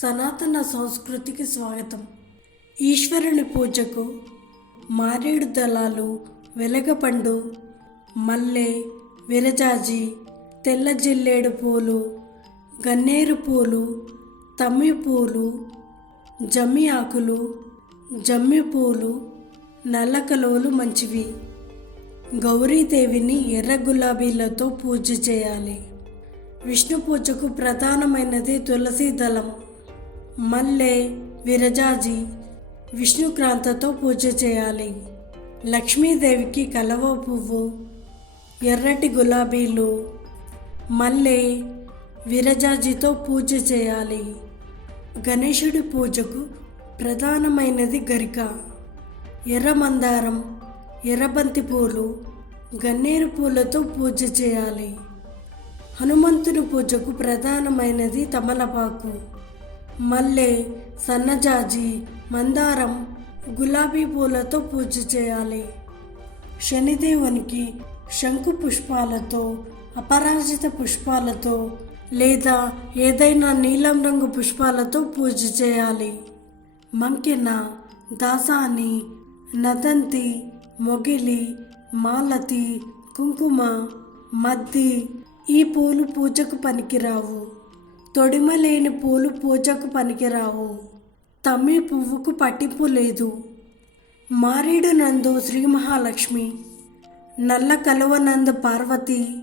సనాతన సంస్కృతికి స్వాగతం. ఈశ్వరుని పూజకు మారేడు దళాలు వెలగపండు మల్లె విరజాజి తెల్ల జిల్లేడు పూలు గన్నేరు పూలు తమ్మి పూలు జమ్మి ఆకులు జమ్మి పూలు నల్ల కలువలు మంచివి. గౌరీదేవిని ఎర్ర గులాబీలతో పూజ చేయాలి. విష్ణు పూజకు ప్రధానమైనది తులసి దళం. మల్లె విరజాజి విష్ణుక్రాంతతో పూజ చేయాలి. లక్ష్మీదేవికి కలవ పువ్వు ఎర్రటి గులాబీలు మల్లె విరజాజితో పూజ చేయాలి. గణేశుడి పూజకు ప్రధానమైనది గరిక. ఎర్ర మందారం ఎర్రబంతి పూలు గన్నేరు పూలతో పూజ చేయాలి. హనుమంతుని పూజకు ప్రధానమైనది తమలపాకు. మల్లె సన్నజాజి మందారం గులాబీ పూలతో పూజ చేయాలి. శనిదేవునికి శంకు పుష్పాలతో అపరాజిత పుష్పాలతో లేదా ఏదైనా నీలం రంగు పుష్పాలతో పూజ చేయాలి. మంకెన దాసాని నదంతి మొగిలి మాలతి కుంకుమ మద్ది ఈ పూలు పూజకు పనికిరావు. తొడిమ లేని పూలు పూజకు పనికిరావు. తమ్మి పువ్వుకు పట్టింపు లేదు. మారేడు నందు శ్రీ మహాలక్ష్మి నల్ల కలువనందు పార్వతి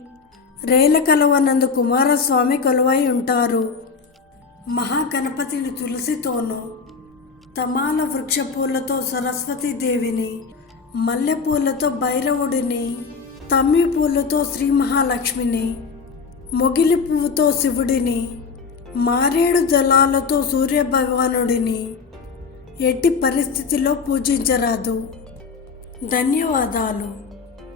రేల కలువనందు కుమారస్వామి కొలువై ఉంటారు. మహాగణపతిని తులసితోనూ తమాల వృక్ష పూలతో సరస్వతి దేవిని మల్లెపూలతో భైరవుడిని తమ్మి పూలతో శ్రీ మహాలక్ష్మిని మొగిలి పువ్వుతో శివుడిని మారేడు జలాలతో సూర్య భగవానుడిని ఎట్టి పరిస్థితిలో పూజించరాదు. ధన్యవాదాలు.